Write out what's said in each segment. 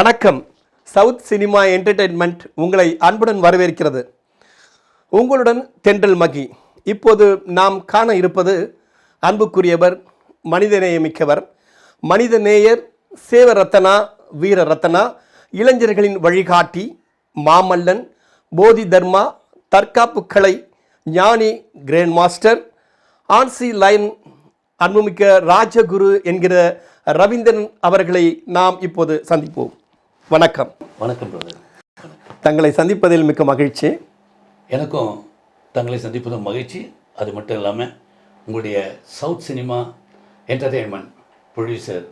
வணக்கம். South cinema entertainment உங்களை அன்புடன் வரவேற்கிறது. உங்களுடன் தென்றல் மகி. இப்போது நாம் காண இருப்பது அன்புக்குரியவர், மனிதநேயமிக்கவர், மனிதநேயர், சேவரத்தனா, வீர ரத்தனா, இளைஞர்களின் வழிகாட்டி, மாமல்லன், போதி தர்மா, தற்காப்பு கலை ஞானி, கிராண்ட் மாஸ்டர், ஆன்சி லைன், அன்புமிக்க ராஜகுரு என்கிற ரவீந்திரன் அவர்களை நாம் இப்போது சந்திப்போம். வணக்கம். வணக்கம் பிரதர். தங்களை சந்திப்பதில் மிக்க மகிழ்ச்சி. எனக்கும் தங்களை சந்திப்பதும் மகிழ்ச்சி. அது மட்டும் இல்லாமல் உங்களுடைய சவுத் சினிமா என்டர்டெயின்மெண்ட் ப்ரொடியூசர்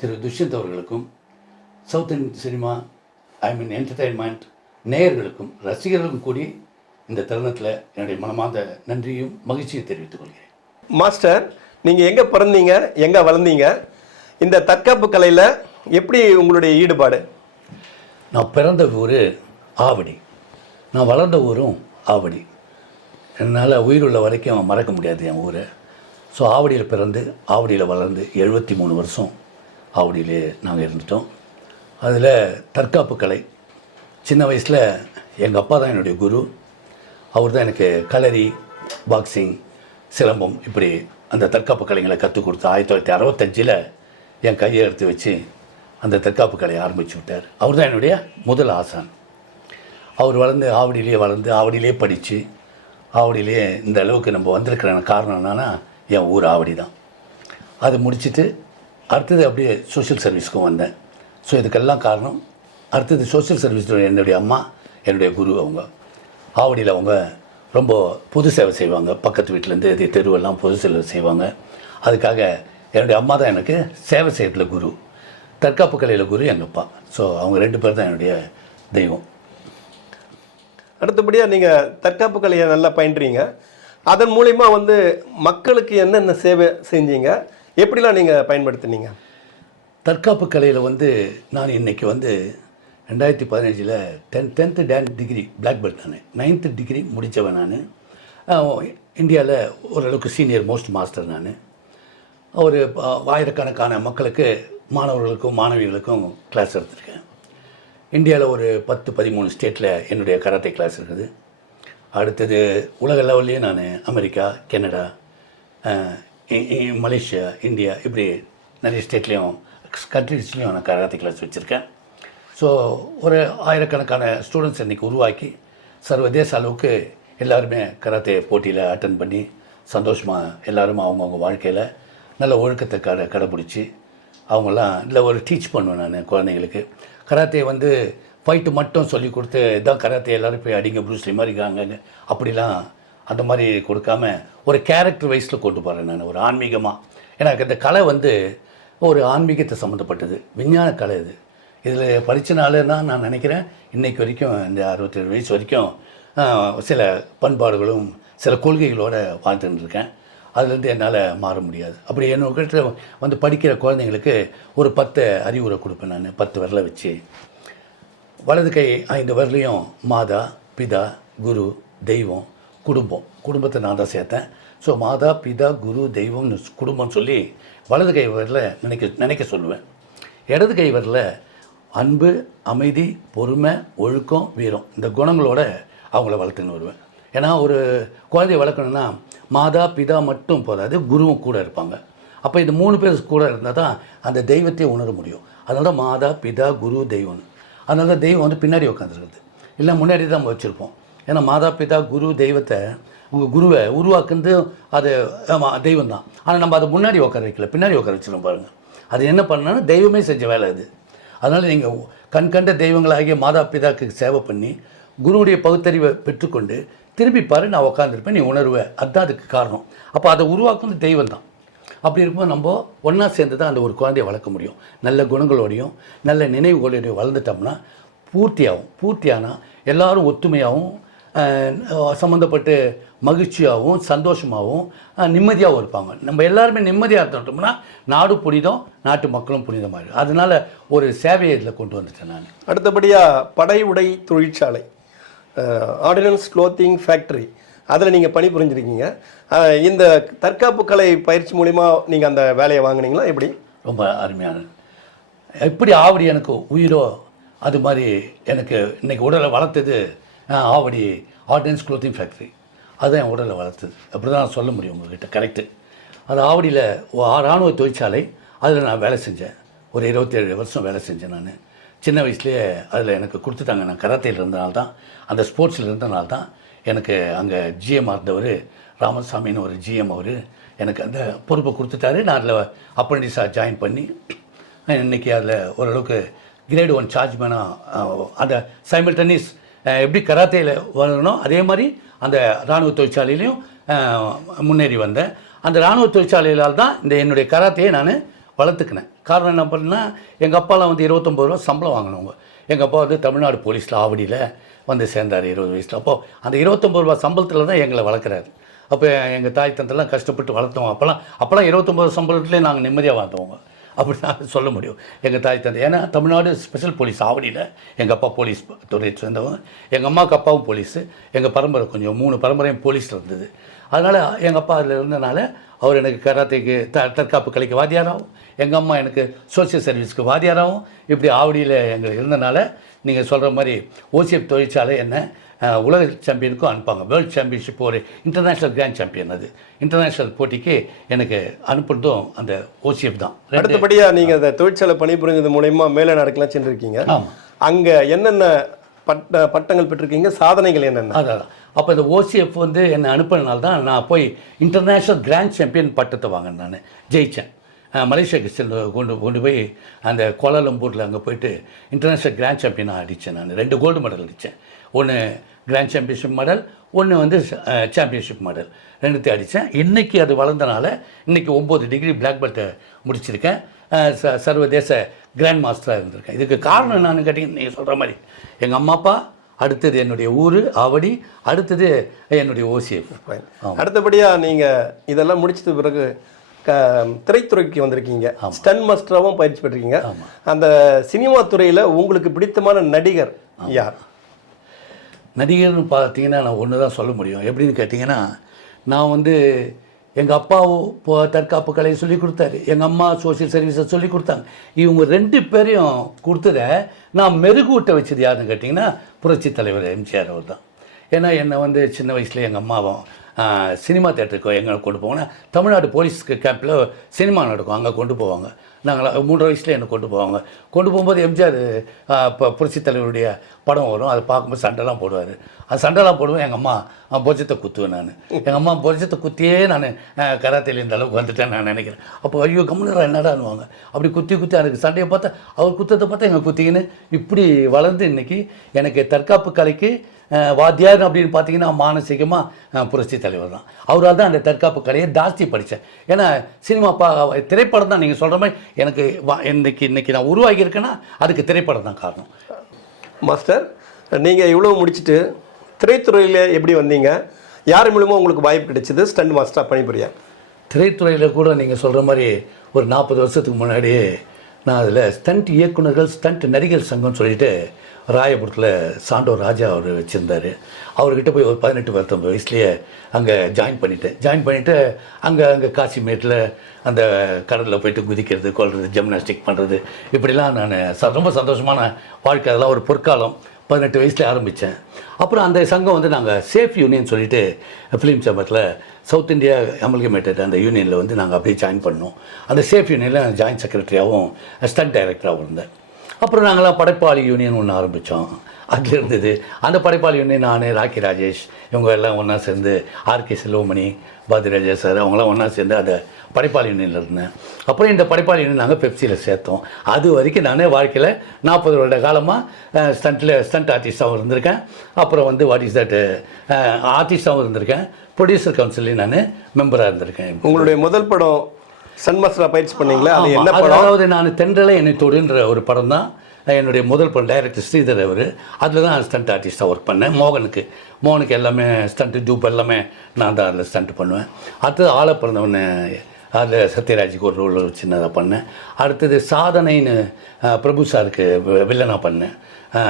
திரு துஷ்யந்த் அவர்களுக்கும், சவுத் சினிமா என்டர்டெயின்மெண்ட் நேயர்களுக்கும் ரசிகர்களுக்கும் கூடி இந்த தருணத்தில் என்னுடைய மனமார்ந்த நன்றியும் மகிழ்ச்சியும் தெரிவித்துக் கொள்கிறேன். மாஸ்டர், நீங்கள் எங்கே பிறந்தீங்க, எங்கே வளர்ந்தீங்க, இந்த தற்காப்பு கலையில் எப்படி உங்களுடைய ஈடுபாடு? நான் பிறந்த ஊர் ஆவடி, நான் வளர்ந்த ஊரும் ஆவடி. என்னால் உயிருள்ள வரைக்கும் மறக்க முடியாது என் ஊரை. ஸோ ஆவடியில் பிறந்து ஆவடியில் வளர்ந்து 73 வருஷம் ஆவடியிலே நாங்கள் இருந்துட்டோம். அதில் தற்காப்பு கலை சின்ன வயசில் எங்கள் அப்பா தான் என்னுடைய குரு. அவர் தான் எனக்கு களரி, பாக்ஸிங், சிலம்பம் இப்படி அந்த தற்காப்பு கலைகளை கற்றுக் கொடுத்து 1965 என் கையை எடுத்து வச்சு அந்த தற்காப்பு கலையை ஆரம்பித்து விட்டார். அவர் தான் என்னுடைய முதல் ஆசான். அவர் வளர்ந்து ஆவடியிலே படித்து ஆவடியிலே இந்த அளவுக்கு நம்ம வந்திருக்கிற காரணம் என்னன்னா என் ஊர் ஆவடி தான். அது முடிச்சுட்டு அடுத்தது அப்படியே சோஷியல் சர்வீஸ்க்கும் வந்தேன். ஸோ இதுக்கெல்லாம் காரணம் அடுத்தது சோஷியல் சர்வீஸ் என்னுடைய அம்மா, என்னுடைய குரு. அவங்க ஆவடியில் அவங்க ரொம்ப பொது சேவை செய்வாங்க. பக்கத்து வீட்டிலேருந்து தெருவெல்லாம் பொது சேவை செய்வாங்க. அதுக்காக என்னுடைய அம்மா தான் எனக்கு சேவை செய்யறதுல குரு, தற்காப்பு கலையில் குரு எங்கள் அப்பா. ஸோ அவங்க 2 பேர் தான் என்னுடைய தெய்வம். அடுத்தபடியாக நீங்கள் தற்காப்பு கலையை நல்லா பயின்றீங்க. அதன் மூலிமா மக்களுக்கு என்னென்ன சேவை செஞ்சீங்க, எப்படிலாம் நீங்கள் பயன்படுத்தினீங்க? தற்காப்பு கலையில் நான் இன்றைக்கி 2015 10th டிகிரி பிளாக் பெல்ட். நான் 9th டிகிரி முடித்தவன். நான் இந்தியாவில் ஓரளவுக்கு சீனியர் மோஸ்ட் மாஸ்டர். நான் ஒரு ஆயிரக்கணக்கான மக்களுக்கு, மாணவர்களுக்கும் மாணவிகளுக்கும் கிளாஸ் எடுத்திருக்கேன். இந்தியாவில் ஒரு 10-13 ஸ்டேட்டில் என்னுடைய கராத்தே கிளாஸ் இருக்குது. அடுத்தது உலக லெவல்லையும் நான் அமெரிக்கா, கனடா, மலேசியா, இந்தியா இப்படி நிறைய ஸ்டேட்லேயும் கண்ட்ரிஸ்லேயும் நான் கராத்தே கிளாஸ் வச்சுருக்கேன். ஸோ ஒரு ஆயிரக்கணக்கான ஸ்டூடெண்ட்ஸ் இன்றைக்கி உருவாக்கி சர்வதேச அளவுக்கு எல்லாருமே கராத்தே போட்டியில் அட்டன் பண்ணி சந்தோஷமாக எல்லோரும் அவங்கவுங்க வாழ்க்கையில் நல்ல ஒழுக்கத்தை கடைப்பிடிச்சி அவங்களாம் இல்லை ஒரு டீச் பண்ணுவேன் நான் குழந்தைங்களுக்கு. கராத்தே ஃபைட்டு மட்டும் சொல்லி கொடுத்து இதான் கராத்தே எல்லோரும் போய் அடிங்க ப்ரூஸ்லி மாதிரி இருக்காங்க அப்படிலாம் அந்த மாதிரி கொடுக்காம ஒரு கேரக்டர் வைஸில் கொண்டு போகிறேன் நான், ஒரு ஆன்மீகமாக. எனக்கு இந்த கலை ஒரு ஆன்மீகத்தை சம்மந்தப்பட்டது, விஞ்ஞான கலை. இதில் படித்தனால தான் நான் நினைக்கிறேன் இன்றைக்கு வரைக்கும் இந்த 67 வயசு வரைக்கும் சில பண்பாடுகளும் சில கொள்கைகளோடு வாழ்ந்துட்டுருக்கேன். அதுலேருந்து என்னால் மாற முடியாது. அப்படி என்னோட படிக்கிற குழந்தைங்களுக்கு ஒரு 10 அறிவுரை கொடுப்பேன் நான். 10 விரலை வச்சு வலது கை 5 விரலையும் மாதா, பிதா, குரு, தெய்வம், குடும்பத்தை நான் தான் சேர்த்தேன். ஸோ மாதா, பிதா, குரு, தெய்வம், குடும்பம் சொல்லி வலது கை விரலில் நினைக்க சொல்லுவேன். இடது கை விரலில் அன்பு, அமைதி, பொறுமை, ஒழுக்கம், வீரம் இந்த குணங்களோட அவங்கள வளர்த்துன்னு வருவேன். ஏன்னா ஒரு குழந்தைய வளர்க்கணுன்னா மாதா, பிதா மட்டும் போதாது, குருவும் கூட இருப்பாங்க. அப்போ இந்த 3 பேர் கூட இருந்தால் தான் அந்த தெய்வத்தையே உணர முடியும். அதனால தான் மாதா, பிதா, குரு, தெய்வம்னு. அதனால தான் தெய்வம் பின்னாடி உட்காந்துருக்குது, இல்லை முன்னாடி தான் நம்ம வச்சுருப்போம். ஏன்னா மாதா, பிதா, குரு, தெய்வத்தை உங்கள் குருவை உருவாக்குறது அது தெய்வம் தான். ஆனால் நம்ம அதை முன்னாடி உட்கார வைக்கல, பின்னாடி உட்கார வச்சிடும் பாருங்கள். அது என்ன பண்ணாலும் தெய்வமே செஞ்ச வேலை அது. அதனால் நீங்கள் கண்கண்ட தெய்வங்களாகிய மாதா பிதாக்கு சேவை பண்ணி குருவுடைய பகுத்தறிவை பெற்றுக்கொண்டு திருப்பி பாரு, நான் உட்காந்துருப்பேன், நீ உணர்வேன். அதுதான் அதுக்கு காரணம். அப்போ அதை உருவாக்குறது தெய்வம் தான். அப்படி இருக்கும்போது நம்ம ஒன்றா சேர்ந்து தான் அந்த ஒரு குழந்தையை வளர்க்க முடியும். நல்ல குணங்களோடையும் நல்ல நினைவுகளோடையும் வளர்ந்துட்டோம்னா பூர்த்தியானால் எல்லோரும் ஒத்துமையாகவும் சம்மந்தப்பட்டு மகிழ்ச்சியாகவும் சந்தோஷமாகவும் நிம்மதியாகவும் இருப்பாங்க. நம்ம எல்லாருமே நிம்மதியாக இருந்துட்டோம்னா நாடு புனிதம், நாட்டு மக்களும் புனிதமாகிடும். அதனால் ஒரு சேவையை இதில் கொண்டு வந்துட்டேன் நான். அடுத்தபடியாக படை உடை தொழிற்சாலை, ஆர்டினன்ஸ் க்ளோத்திங் ஃபேக்ட்ரி, அதில் நீங்கள் பணிபுரிஞ்சிருக்கீங்க. இந்த தற்காப்பு கலை பயிற்சி மூலிமா நீங்கள் அந்த வேலையை வாங்கினீங்களா? எப்படி? ரொம்ப அருமையான எப்படி ஆவடி எனக்கு உயிரோ அது மாதிரி எனக்கு இன்னைக்கு உடலை வளர்த்தது ஆவடி ஆர்டினன்ஸ் க்ளோத்திங் ஃபேக்ட்ரி. அதுதான் என் உடலை வளர்த்தது. அப்படி தான் நான் சொல்ல முடியும் உங்கள்கிட்ட. கரெக்டு. அது ஆவடியில் இராணுவ தொழிற்சாலை, அதில் நான் வேலை செஞ்சேன். ஒரு 27 வருஷம் வேலை செஞ்சேன். நான் சின்ன வயசுலேயே அதில் எனக்கு கொடுத்துட்டாங்க. நான் கராத்தையில் இருந்தனால தான், அந்த ஸ்போர்ட்ஸில் இருந்தனால தான் எனக்கு அங்கே ஜிஎம் இருந்தவர் ராமசாமின்னு ஒரு ஜிஎம், அவர் எனக்கு அந்த பொறுப்பை கொடுத்துட்டாரு. நான் அதில் அப்ரெண்டிஸாக ஜாயின் பண்ணி இன்றைக்கி அதில் ஓரளவுக்கு கிரேட் 1 சார்ஜ்மேனாக அந்த சைமல்டேனியஸ் எப்படி கராத்தையில் வரணும் அதே மாதிரி அந்த இராணுவ தொழிற்சாலையிலையும் முன்னேறி வந்தேன். அந்த இராணுவ தொழிற்சாலையிலால் தான் இந்த என்னுடைய கராத்தையை நான் வளர்த்துக்கினேன். காரணம் என்ன பண்ணா, எங்கள் அப்பாலாம் வந்து 29 ரூபா சம்பளம் வாங்கினவங்க. எங்கள் அப்பா வந்து தமிழ்நாடு போலீஸில் ஆவடியில் வந்து சேர்ந்தார் 20 வயசில். அப்போது அந்த 29 ரூபா சம்பளத்தில் தான் எங்களை வளர்க்குறாரு. அப்போ எங்கள் தாய் தந்தெல்லாம் கஷ்டப்பட்டு வளர்த்தோம். அப்போல்லாம் 29 சம்பளத்துலேயே நாங்கள் நிம்மதியாக வாழ்ந்தவங்க அப்படி நான் சொல்ல முடியும் எங்கள் தாய் தந்தை. ஏன்னா தமிழ்நாடு ஸ்பெஷல் போலீஸ் ஆவடியில் எங்கள் அப்பா போலீஸ் துறையை சேர்ந்தவங்க, எங்கள் அம்மாவுக்கு அப்பாவும் போலீஸு, எங்கள் பரம்பரை கொஞ்சம் 3 பரம்பரையும் போலீஸில் இருந்தது. அதனால் எங்கள் அப்பா அதில் இருந்தனால அவர் எனக்கு கராத்தைக்கு தற்காப்பு கலைக்கு வாத்தியாராகவும், எங்கள் அம்மா எனக்கு சோசியல் சர்வீஸ்க்கு வாத்தியாராகவும், இப்படி ஆவடியில் எங்களுக்கு இருந்தனால நீங்கள் சொல்கிற மாதிரி ஓசிஎஃப் தொழிற்சாலை என்ன உலக சாம்பியனுக்கும் அனுப்பாங்க. வேர்ல்டு சாம்பியன்ஷிப் ஒரு இன்டர்நேஷ்னல் கிராண்ட் சாம்பியன், அது இன்டர்நேஷ்னல் போட்டிக்கு எனக்கு அனுப்புனதும் அந்த ஓசிஎஃப் தான். அடுத்தபடியாக நீங்கள் அந்த தொழிற்சாலை பணிபுரிஞ்சது மூலயமா மேலே நாடுக்கெல்லாம் சென்றிருக்கீங்க. அங்கே என்னென்ன பட்டங்கள் பெற்றிருக்கீங்க, சாதனைகள் என்னென்ன? அதான். அப்போ இந்த ஓசிஎஃப் வந்து என்னை அனுப்பினால தான் நான் போய் இன்டர்நேஷ்னல் கிராண்ட் சாம்பியன் பட்டத்தை வாங்கினேன். நான் ஜெயித்தேன். மலேசியாவுக்கு கொண்டு போய் அந்த கோலாலம்பூரில் அங்கே போயிட்டு இன்டர்நேஷ்னல் கிராண்ட் சாம்பியனாக அடித்தேன். நான் 2 கோல்டு மெடல் அடித்தேன். ஒன்று கிராண்ட் சாம்பியன்ஷிப் மெடல், ஒன்று வந்து சாம்பியன்ஷிப் மெடல், 2த்தையும் அடித்தேன். இன்றைக்கி அது வளர்ந்தனால இன்றைக்கி 9 டிகிரி பிளாக் பெல்ட்டை முடிச்சிருக்கேன். சர்வதேச கிராண்ட் மாஸ்டராக இருந்திருக்கேன். இதுக்கு காரணம் என்னன்னு கேட்டிங்கன்னா, நீங்கள் சொல்கிற மாதிரி எங்கள் அம்மா அப்பா, அடுத்தது என்னுடைய ஊர் ஆவடி, அடுத்தது என்னுடைய ஓசிஎஃப். அடுத்தபடியாக நீங்கள் இதெல்லாம் முடிச்சது பிறகு திரைத்துறைக்கு வந்திருக்கீங்க. ஸ்டன் மாஸ்டராகவும் பயிற்சி பெற்றிருக்கீங்க. அந்த சினிமா துறையில் உங்களுக்கு பிடித்தமான நடிகர் யார்? நடிகர்னு பார்த்தீங்கன்னா நான் ஒன்று தான் சொல்ல முடியும். எப்படின்னு கேட்டிங்கன்னா, நான் வந்து எங்கள் அப்பாவும் தற்காப்பு கலையை சொல்லி கொடுத்தாரு, எங்கள் அம்மா சோசியல் சர்வீஸை சொல்லி கொடுத்தாங்க. இவங்க 2 பேரையும் கொடுத்ததை நான் மெருகூட்ட வச்சது யாருன்னு கேட்டிங்கன்னா புரட்சி தலைவர் எம்ஜிஆர் அவர் தான். ஏன்னா என்னை வந்து சின்ன வயசுல எங்கள் அம்மாவும் சினிமா தேட்டருக்கு எங்களை கொண்டு போவாங்கன்னா, தமிழ்நாடு போலீஸ்க்கு கேம்பில் சினிமா நடக்கும், அங்கே கொண்டு போவாங்க. நாங்கள் 3 வயசில் என்னை கொண்டு போவாங்க. கொண்டு போகும்போது எம்ஜிஆர் இப்போ புரட்சி தலைவருடைய படம் வரும், அதை பார்க்கும்போது சண்டைலாம் போடுவார். அது சண்டைலாம் போடுவேன். எங்கள் அம்மா பொஜத்தை குத்துவேன். நான் எங்கள் அம்மா பொஜத்தை குத்தியே நான் கராத்தையில் இந்த அளவுக்கு வந்துட்டேன் நான் நினைக்கிறேன். அப்போ ஐயோ கம்முனரா என்னடான்னுவாங்க. அப்படி குத்தி எனக்கு சண்டையை பார்த்தா, அவர் குத்தத்தை பார்த்தா எங்கள் குத்திக்கின்னு இப்படி வளர்ந்து இன்றைக்கி எனக்கு தற்காப்பு கலைக்கு வாத்தியார் அப்படின்னு பார்த்தீங்கன்னா மானசீகமாக புரட்சி தலைவர் தான். அவரால் தான் அந்த தற்காப்பு கலையை ஜாஸ்தி படித்தேன். ஏன்னா சினிமா திரைப்படம் தான் நீங்கள் சொல்கிற மாதிரி எனக்கு இன்னைக்கு நான் உருவாகியிருக்கேன்னா அதுக்கு திரைப்படம் தான் காரணம். மாஸ்டர், நீங்கள் இவ்வளோ முடிச்சுட்டு திரைத்துறையில் எப்படி வந்தீங்க? யார் மூலமாக உங்களுக்கு வாய்ப்பு கிடைச்சிது ஸ்டண்ட் மாஸ்டராக பணிபுரிய? திரைத்துறையில் கூட நீங்கள் சொல்கிற மாதிரி ஒரு 40 வருஷத்துக்கு முன்னாடி நான் அதில் ஸ்டண்ட் இயக்குநர்கள் ஸ்டண்ட் நடிகர் சங்கம்னு சொல்லிட்டு ராயபுரத்தில் சாண்டோ ராஜா அவர் வச்சுருந்தார். அவர்கிட்ட போய் ஒரு 18-19 வயசுலேயே அங்கே ஜாயின் பண்ணிவிட்டு அங்கே காசிமேட்டில் அந்த கடலில் போய்ட்டு குதிக்கிறது, கொள்வது, ஜிம்னாஸ்டிக் பண்ணுறது, இப்படிலாம் நான் ரொம்ப சந்தோஷமான வாழ்க்கை. அதெல்லாம் ஒரு பொற்காலம். 18 வயசில் ஆரம்பித்தேன். அப்புறம் அந்த சங்கம் வந்து நாங்கள் சேஃப் யூனியன் சொல்லிட்டு ஃபிலிம் சேம்பரில் சவுத் இந்தியா அமல்கமேட்டட் அந்த யூனியனில் வந்து நாங்கள் அப்படியே ஜாயின் பண்ணோம். அந்த சேஃப் யூனியனில் ஜாயின்ட் செக்ரட்டரியாகவும் ஸ்டண்ட் டைரக்டராகவும் இருந்தேன். அப்புறம் நாங்களாம் படைப்பாளி யூனியன் ஒன்று ஆரம்பித்தோம். அதில் இருந்தது அந்த படைப்பாளி யூனியன் நான், ராக்கி ராஜேஷ், இவங்க எல்லாம் ஒன்றா சேர்ந்து, ஆர்கே செல்வமணி, பாதிராஜா சார், அவங்களாம் ஒன்றா சேர்ந்து அந்த படைப்பாளி யூனியனில் இருந்தேன். அப்புறம் இந்த படைப்பாளி யூனியன் நாங்கள் பெப்சியில் சேர்த்தோம். அது வரைக்கும் நான் வாழ்க்கையில் 40 வருட காலமாக ஸ்டண்ட் ஆர்டிஸ்டாகவும் இருந்திருக்கேன். அப்புறம் வந்து வாட் இஸ் தட் ஆர்டிஸ்டாகவும் இருந்திருக்கேன். ப்ரொடியூசர் கவுன்சிலையும் நான் மெம்பராக இருந்திருக்கேன். உங்களுடைய முதல் படம் ஸ்டண்ட் மாஸ்டராக பயிற்சி பண்ணீங்களா? அது என்ன படம்? அதாவது நான் தென்றலை என்னை தொடுன்ற ஒரு படம் தான் என்னுடைய முதல் படம். டைரக்டர் ஸ்ரீதர் அவர். அதில் தான் ஸ்டண்ட் ஆர்டிஸ்ட்டாக ஒர்க் பண்ணேன். மோகனுக்கு எல்லாமே ஸ்டண்ட்டு டூப் எல்லாமே நான் தான் அதில் ஸ்டண்ட் பண்ணுவேன். அடுத்தது ஆள பிறந்தவொன்னே அதில் சத்யராஜுக்கு ஒரு ரோல் சின்னதாக பண்ணேன். அடுத்தது சாதனைன்னு பிரபு சாருக்கு வில்லனாக பண்ணேன்.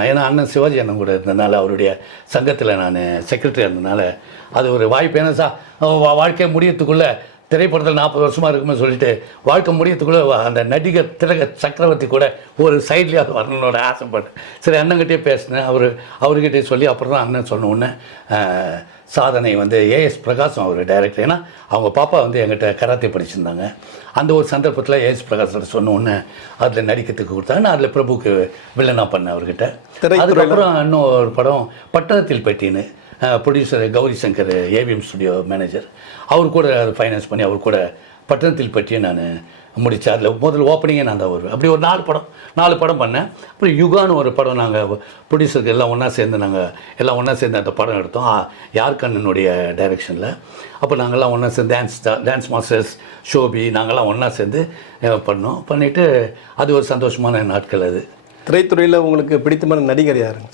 ஏன்னா அண்ணன் சிவாஜி அண்ணன் கூட இருந்ததுனால, அவருடைய சங்கத்தில் நான் செக்ரட்டரியாக இருந்ததுனால அது ஒரு வாய்ப்பு. ஏன்னா வாழ்க்கை முடியறதுக்குள்ளே திரைப்படத்தில் 40 வருஷமாக இருக்குமே சொல்லிட்டு வாழ்க்கை முடியத்துக்குள்ளே அந்த நடிகர் திலக சக்கரவர்த்தி கூட ஒரு சைட்லேயே வரணும்னோட ஆசைப்பட்டேன். சரி அண்ணங்கிட்டே பேசினேன். அவர்கிட்டே சொல்லி அப்புறம் தான் அண்ணன் சொன்ன உடனே சாதனை வந்து ஏஎஸ் பிரகாசம் அவர் டைரக்டர். ஏன்னா அவங்க பாப்பா வந்து என்கிட்ட கராத்தே படிச்சிருந்தாங்க. அந்த ஒரு சந்தர்ப்பத்தில் ஏஎஸ் பிரகாஷ் சொன்ன உடனே அதில் நடிக்கிறதுக்கு கொடுத்தாங்க. நான் அதில் பிரபுக்கு வில்லனா பண்ணேன் அவர்கிட்ட. அதுக்கப்புறம் இன்னும் ஒரு படம் பட்டணத்தில் பெட்டின்னு producer Gowri Shankar AVM studio manager, அவர் கூட அதை ஃபைனான்ஸ் பண்ணி அவர் கூட பட்டணத்தில் பற்றியே நான் முடித்தேன். அதில் முதல் ஓப்பனிங்கே நான் தான் வருவேன். அப்படி ஒரு 4 படம் பண்ணேன். அப்புறம் யுகான்னு ஒரு படம் நாங்கள் ப்ரொடியூசருக்கு எல்லாம் ஒன்றா சேர்ந்து அந்த படம் எடுத்தோம் யார் கண்ணனுடைய டைரெக்ஷனில். அப்போ நாங்கள்லாம் ஒன்றா சேர்ந்து டான்ஸ் மாஸ்டர்ஸ் ஷோபி நாங்கள்லாம் ஒன்றா சேர்ந்து பண்ணிவிட்டு அது ஒரு சந்தோஷமான நாட்கள். அது திரைத்துறையில் உங்களுக்கு பிடித்தமான நடிகர் யாருங்க?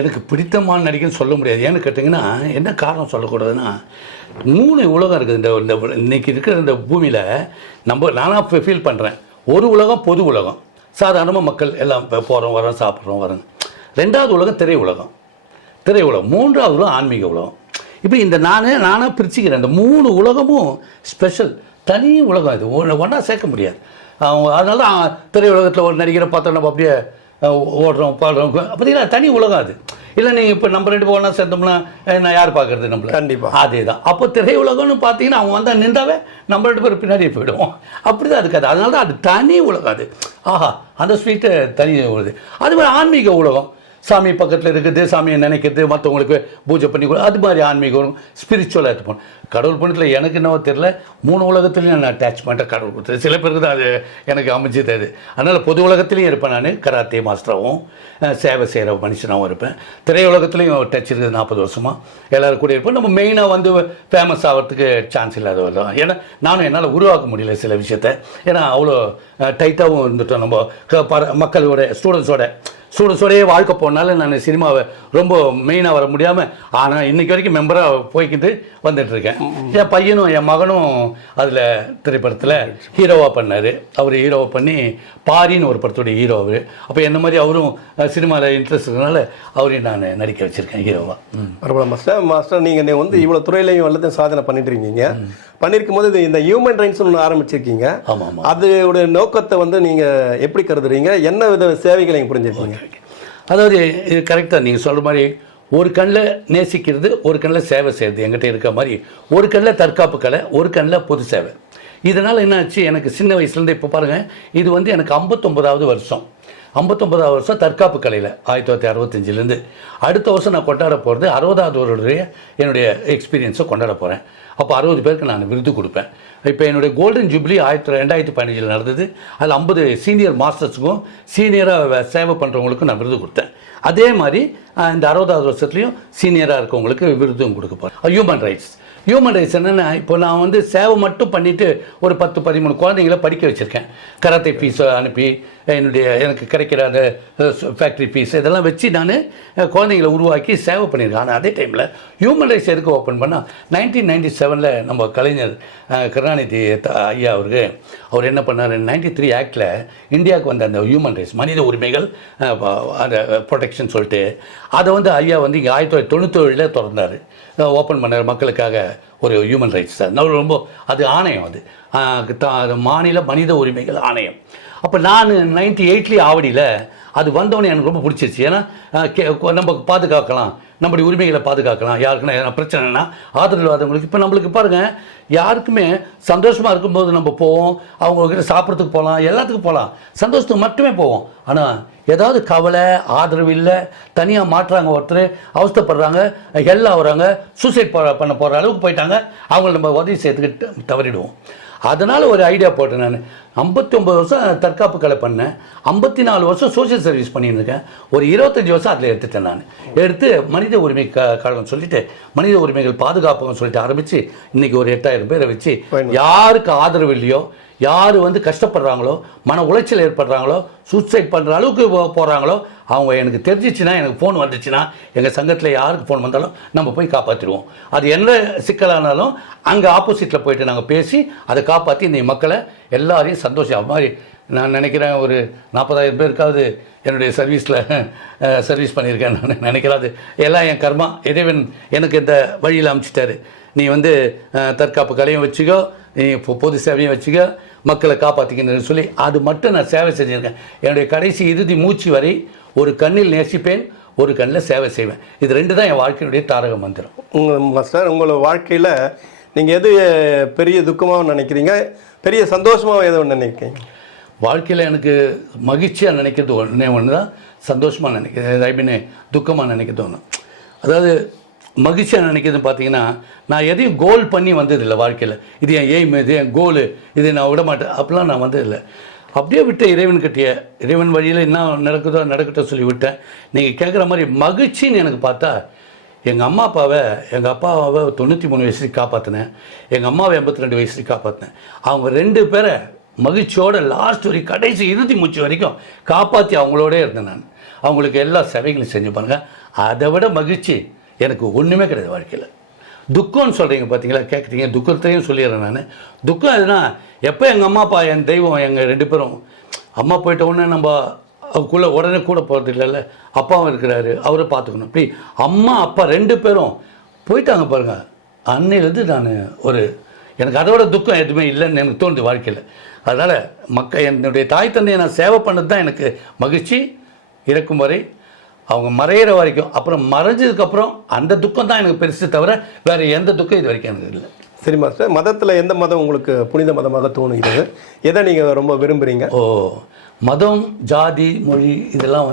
எனக்கு பிடித்தமான நடிகர்னு சொல்ல முடியாது. ஏன்னு கேட்டிங்கன்னா என்ன காரணம் சொல்லக்கூடாதுன்னா 3 உலகம் இருக்குது இந்த இன்றைக்கி இருக்கிற இந்த பூமியில். நானாக ஃபீல் பண்ணுறேன், ஒரு உலகம் பொது உலகம், சாதாரணமாக மக்கள் எல்லாம் போகிறோம் வரோம் சாப்பிட்றோம் வரோம். 2வது உலகம் திரை உலகம், 3வது உலகம் ஆன்மீக உலகம். இப்போ இந்த நானாக பிரிச்சுக்கிறேன். இந்த 3 உலகமும் ஸ்பெஷல் தனி உலகம். இது ஒன்றா சேர்க்க முடியாது. அதனால தான் திரை உலகத்தில் ஒரு நடிகரை பார்த்தோம் நம்ம அப்படியே ஓடுறோம் பாடுறோம். பார்த்தீங்கன்னா தனி உலகம் அது. இல்லை நீங்கள் இப்போ நம்ம 2 ஒன்றா சேர்ந்தோம்னா நான் யார் பார்க்குறது நம்மள? கண்டிப்பாக அதே தான். அப்போ திரையுலகம்னு பார்த்தீங்கன்னா அவங்க வந்தால் நின்றாவே நம்ம 2 பேர் பின்னாடி போயிடுவோம். அப்படி தான் இருக்காது. அதனால தான் அது தனி உலகம். அது அந்த ஸ்வீட்டு தனி உலது. அது மாதிரி ஆன்மீக உலகம், சாமி பக்கத்தில் இருக்குது, சாமியை நினைக்கிறது, மற்றவங்களுக்கு பூஜை பண்ணி கொடு, அது மாதிரி ஆன்மீகம் ஸ்பிரிச்சுவலாக எடுத்துப்போம். கடவுள் பண்ணத்தில் எனக்கு என்னவோ தெரியல, 3 உலகத்துலேயும் நான் அட்டாச்மெண்ட்டாக கடவுள் கொடுத்தது. சில பேருக்கு தான் அது எனக்கு அமைஞ்சது. அது அதனால் பொது உலகத்துலேயும் இருப்பேன். நான் கராத்தே மாஸ்டராகவும் சேவை செய்கிற மனுஷனாகவும் இருப்பேன். திரையுலகத்துலேயும் டச் இருக்குது 40 வருஷமாக. எல்லோரும் கூட இருப்பேன். நம்ம மெயினாக வந்து ஃபேமஸ் ஆகிறதுக்கு சான்ஸ் இல்லாத வரலாம். ஏன்னா நானும் என்னால் உருவாக்க முடியல சில விஷயத்தை. ஏன்னா அவ்வளோ டைட்டாகவும் இருந்துட்டோம். நம்ம மக்களோட ஸ்டூடெண்ட்ஸோடையே வாழ்க்கை போனால நான் சினிமாவை ரொம்ப மெயினாக வர முடியாமல், ஆனால் இன்றைக்கி வரைக்கும் மெம்பராக போய்க்கிட்டு வந்துட்டுருக்கேன். என் பையனும் என் மகனும் அதில் திரைப்படத்தில் ஹீரோவாக பண்ணார். அவர் ஹீரோவாக பண்ணி பாரின்னு ஒரு படத்துடைய ஹீரோ அவர். அப்போ என்ன மாதிரி அவரும் சினிமாவில் இன்ட்ரெஸ்ட் இருக்கிறதுனால அவரையும் நான் நடிக்க வச்சுருக்கேன் ஹீரோவாக. பரவாயில்ல மாஸ்டர், நீங்கள் வந்து இவ்வளோ துறையிலையும் எல்லாத்தையும் சாதனை பண்ணிட்டு இருக்கீங்க. பண்ணியிருக்கும் போது இந்த ஹியூமன் ரைட்ஸ் ஒன்று ஆரம்பிச்சிருக்கீங்க. ஆமாம். அதோட நோக்கத்தை வந்து நீங்கள் எப்படி கருதுறீங்க? என்ன வித சேவைகளை நீங்கள் புரிஞ்சுருக்கீங்க? அதாவது இது கரெக்டாக நீங்கள் சொல்கிற மாதிரி ஒரு கண்ணில் நேசிக்கிறது, ஒரு கண்ணில் சேவை செய்கிறது என்கிட்ட இருக்க மாதிரி, ஒரு கண்ணில் தற்காப்பு கலை, ஒரு கண்ணில் பொது சேவை. இதனால் என்ன ஆச்சு, எனக்கு சின்ன வயசுலேருந்து இப்போ பாருங்கள், இது வந்து எனக்கு 59வது வருஷம். 59வது வருஷம் தற்காப்பு கலையில் 1965லேருந்து. அடுத்த வருஷம் நான் கொண்டாட போகிறது 60வது வருடைய என்னுடைய எக்ஸ்பீரியன்ஸை கொண்டாட போகிறேன். அப்போ 60 பேருக்கு நான் விருது கொடுப்பேன். இப்போ என்னுடைய கோல்டன் ஜூப்ளி 2015 நடந்தது. அதில் 50 சீனியர் மாஸ்டர்ஸுக்கும் சீனியராக சேவை பண்ணுறவங்களுக்கும் நான் விருது கொடுத்தேன். அதே மாதிரி இந்த 60வது வருஷத்துலையும் சீனியராக இருக்கவங்களுக்கு விருதும் கொடுக்க போகிறேன். ஹியூமன் ரைட்ஸ் என்னென்னா, இப்போ நான் வந்து சேவை மட்டும் பண்ணிவிட்டு ஒரு 10-13 குழந்தைங்களை படிக்க வச்சுருக்கேன். கராத்தே ஃபீஸை அனுப்பி எனக்கு கிடைக்கிற அந்த ஃபேக்ட்ரி ஃபீஸ் இதெல்லாம் வச்சு நான் குழந்தைங்களை உருவாக்கி சேவை பண்ணியிருக்கேன். ஆனால் அதே டைமில் ஹியூமன் ரைட்ஸ் எதுக்கு ஓப்பன் பண்ணால் 1997 நம்ம கலைஞர் கருணாநிதி ஐயா அவர் என்ன பண்ணார், 93 ஆக்டில் இந்தியாவுக்கு வந்த அந்த ஹியூமன் ரைட்ஸ் மனித உரிமைகள் அந்த ப்ரொடெக்ஷன் சொல்லிட்டு அதை வந்து ஐயா வந்து இங்கே 1997 திறந்தார், ஓப்பன் பண்ணார் மக்களுக்காக ஒரு ஹியூமன் ரைட்ஸ். நான் ரொம்ப அது ஆணையம், அது மாநில மனித உரிமைகள் ஆணையம். அப்போ நான் 98 ஆவடியில் அது வந்தவொடனே எனக்கு ரொம்ப பிடிச்சிருச்சு. ஏன்னா நம்ம பாதுகாக்கலாம், நம்முடைய உரிமைகளை பாதுகாக்கலாம். யாருக்குன்னா எதனா பிரச்சனைனா ஆதரவு இல்லாதவங்களுக்கு. இப்போ நம்மளுக்கு பாருங்கள், யாருக்குமே சந்தோஷமாக இருக்கும்போது நம்ம போவோம், அவங்கக்கிட்ட சாப்பிட்றதுக்கு போகலாம், எல்லாத்துக்கும் போகலாம், சந்தோஷத்துக்கு மட்டுமே போவோம். ஆனால் ஏதாவது கவலை ஆதரவு இல்லை, தனியாக மாட்டுறாங்க, ஒருத்தர் அவஸ்தைப்படுறாங்க, ஹெல் ஆகுறாங்க, சூசைட் பண்ண போகிற அளவுக்கு போயிட்டாங்க, அவங்கள நம்ம உதவி செய்யறதுக்கு தவறிடுவோம். அதனால் ஒரு ஐடியா போட்டேன். நான் 59 வருஷம் தற்காப்பு கலை பண்ணேன், 54 வருஷம் சோஷியல் சர்வீஸ் பண்ணியிருக்கேன், ஒரு 25 வருஷம் அதில் எடுத்துட்டேன். நான் எடுத்து மனித உரிமை கழகம் சொல்லிட்டு மனித உரிமைகள் பாதுகாப்புன்னு சொல்லிட்டு ஆரம்பித்து இன்றைக்கி ஒரு 8000 பேரை வச்சு யாருக்கு ஆதரவு இல்லையோ, யார் வந்து கஷ்டப்படுறாங்களோ, மன உளைச்சல் ஏற்படுறாங்களோ, சூசைட் பண்ணுற அளவுக்கு போகிறாங்களோ, அவங்க எனக்கு தெரிஞ்சிச்சுன்னா, எனக்கு ஃபோன் வந்துச்சுன்னா, எங்கள் சங்கத்தில் யாருக்கு ஃபோன் வந்தாலும் நம்ம போய் காப்பாற்றிடுவோம். அது என்ன சிக்கலானாலும் அங்கே ஆப்போசிட்டில் போயிட்டு நாங்கள் பேசி அதை காப்பாற்றி இந்த மக்களை எல்லாரையும் சந்தோஷம். அது மாதிரி நான் நினைக்கிறேன் ஒரு 40,000 பேருக்காவது என்னுடைய சர்வீஸில் சர்வீஸ் பண்ணியிருக்கேன் நான் நினைக்கிறேன். அது எல்லாம் என் கர்மா. இறைவன் எனக்கு இந்த வழியில் அனுப்பிச்சிட்டாரு. நீ வந்து தற்காப்பு கலையும் வச்சுக்கோ, நீ இப்போ பொது சேவையும் வச்சுக்க, மக்களை காப்பாற்றிக்கணும்னு சொல்லி அது மட்டும் நான் சேவை செஞ்சுருக்கேன். என்னுடைய கடைசி இறுதி மூச்சு வரை ஒரு கண்ணில் நேசிப்பேன், ஒரு கண்ணில் சேவை செய்வேன். இது 2 தான் என் வாழ்க்கையினுடைய தாரக மந்திரம். மாஸ்டர், உங்களோட வாழ்க்கையில் நீங்கள் எது பெரிய துக்கமாக நினைக்கிறீங்க, பெரிய சந்தோஷமாக எது ஒன்று நினைக்கிறீங்க? வாழ்க்கையில் எனக்கு மகிழ்ச்சியாக நினைக்கிறது ஒன்று தான், சந்தோஷமாக நினைக்கிறது, ஐ மீன் துக்கமாக நினைக்கிறது ஒன்று. அதாவது மகிழ்ச்சியாக நினைக்கிறதுன்னு பார்த்தீங்கன்னா, நான் எதையும் கோல் பண்ணி வந்ததில்லை வாழ்க்கையில். இது என் எய்ம், இது என் கோலு, இது நான் விட மாட்டேன் அப்படிலாம் நான் வந்ததில்லை. அப்படியே விட்டு இறைவன் கட்டிய இறைவன் வழியில் என்ன நடக்குதோ நடக்கட்டும் சொல்லி விட்டேன். நீங்கள் கேட்குற மாதிரி மகிழ்ச்சின்னு எனக்கு பார்த்தா, எங்கள் அப்பாவை 93 வயசுக்கு காப்பாற்றினேன், எங்கள் அம்மாவை 82 வயசுக்கு காப்பாற்றினேன். அவங்க 2 பேரை மகிழ்ச்சியோட லாஸ்ட் வரைக்கும் கடைசி இறுதி மூச்சு வரைக்கும் காப்பாற்றி அவங்களோடே இருந்தேன். நான் அவங்களுக்கு எல்லா சேவைகளையும் செஞ்சு பாருங்க. அதை விட மகிழ்ச்சி எனக்கு ஒன்றுமே கிடையாது வாழ்க்கையில். துக்கம்னு சொல்கிறீங்க பார்த்தீங்களா, கேட்குறீங்க, துக்கத்தையும் சொல்லிடுறேன் நான். துக்கம் எதுனா, எப்போ எங்கள் அம்மா அப்பா என் தெய்வம், எங்கள் 2 பேரும் அம்மா போயிட்ட உடனே நம்ம அவக்குள்ளே உடனே கூட போகிறது இல்லைல்ல, அப்பாவும் இருக்கிறாரு, அவரை பார்த்துக்கணும். இப்படி அம்மா அப்பா 2 பேரும் போயிட்டாங்க பாருங்கள். அன்னையிலேருந்து நான் எனக்கு அதோட துக்கம் எதுவுமே இல்லைன்னு எனக்கு தோணுது வாழ்க்கையில். அதனால் என்னுடைய தாய் தந்தையை நான் சேவை பண்ணது தான் எனக்கு மகிழ்ச்சி. இறக்கும் வரை, அவங்க மறையிற வரைக்கும், அப்புறம் மறைஞ்சதுக்கப்புறம் அந்த துக்கம் தான் எனக்கு பெருசு தவிர வேறு எந்த துக்கம் இது வரைக்கும் எனக்கு இல்லை. சரி மாஸ்டர், மதத்தில் எந்த மதம் உங்களுக்கு புனித மதமாக தோணுகிறது? எதை நீங்கள் ரொம்ப விரும்புகிறீங்க? மதம், ஜாதி, மொழி இதெல்லாம்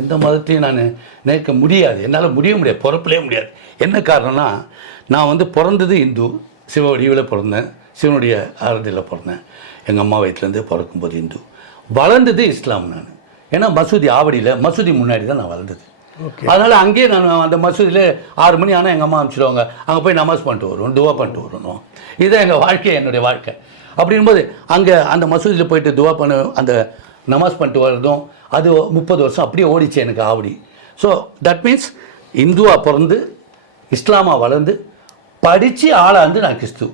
எந்த மதத்தையும் நான் நினைக்க முடியாது, என்னால் முடியாது, பிறப்பிலே முடியாது. என்ன காரணம்னா, நான் பிறந்தது இந்து, சிவ வடிவில் பிறந்தேன், சிவனுடைய ஆரதியில் பிறந்தேன். எங்கள் அம்மா வயிற்றுலேருந்து பிறக்கும்போது இந்து. வளர்ந்தது இஸ்லாம். நான் ஏன்னா மசூதி, ஆவடியில் மசூதி முன்னாடி தான் நான் வளர்ந்தது. அதனால் அங்கேயே நான் அந்த மசூதியில் 6 மணி ஆனால் எங்கள் அம்மா அனுப்பிச்சிடுவாங்க, அங்கே போய் நமாஸ் பண்ணிட்டு வருவோம், துவா பண்ணிட்டு வரணும். இதுதான் எங்கள் வாழ்க்கை, என்னுடைய வாழ்க்கை. அப்படிங்கும்போது அங்கே அந்த மசூதியில் போயிட்டு துவா பண்ண, அந்த நமாஸ் பண்ணிட்டு வர்றதும் அது 30 வருஷம் அப்படியே ஓடிச்சு எனக்கு ஆவடி. ஸோ தட் மீன்ஸ் இந்துவாக பிறந்து இஸ்லாமாக வளர்ந்து படித்து ஆளாந்து நான் கிறிஸ்து.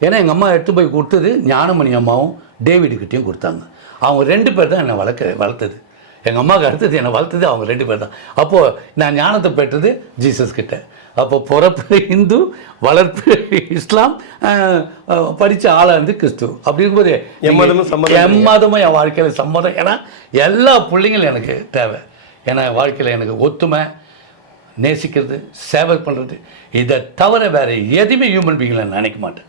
ஏன்னா எங்கள் அம்மா எடுத்து போய் கொடுத்தது ஞானமணி அம்மாவும் டேவிடுக்கிட்டையும் கொடுத்தாங்க. அவங்க 2 பேர் தான் என்னை வளர்த்தது. எங்கள் அம்மாவுக்கு அடுத்தது என்னை வளர்த்தது அவங்க 2 பேர் தான். அப்போது நான் ஞானத்தை பெற்றது ஜீசஸ் கிட்ட. அப்போ பிறப்பு இந்து, வளர்ப்பு இஸ்லாம், படித்த ஆளாந்து கிறிஸ்து. அப்படி இருக்கும்போது எம்மதமும் என் வாழ்க்கையில் சம்மதம். ஏன்னா எல்லா பிள்ளைங்களும் எனக்கு தேவை. ஏன்னா வாழ்க்கையில் எனக்கு ஒத்துமை, நேசிக்கிறது, சேவை பண்ணுறது, இதை தவிர வேறு எதுவுமே ஹியூமன் பீயிங்கில் நினைக்க மாட்டேன்.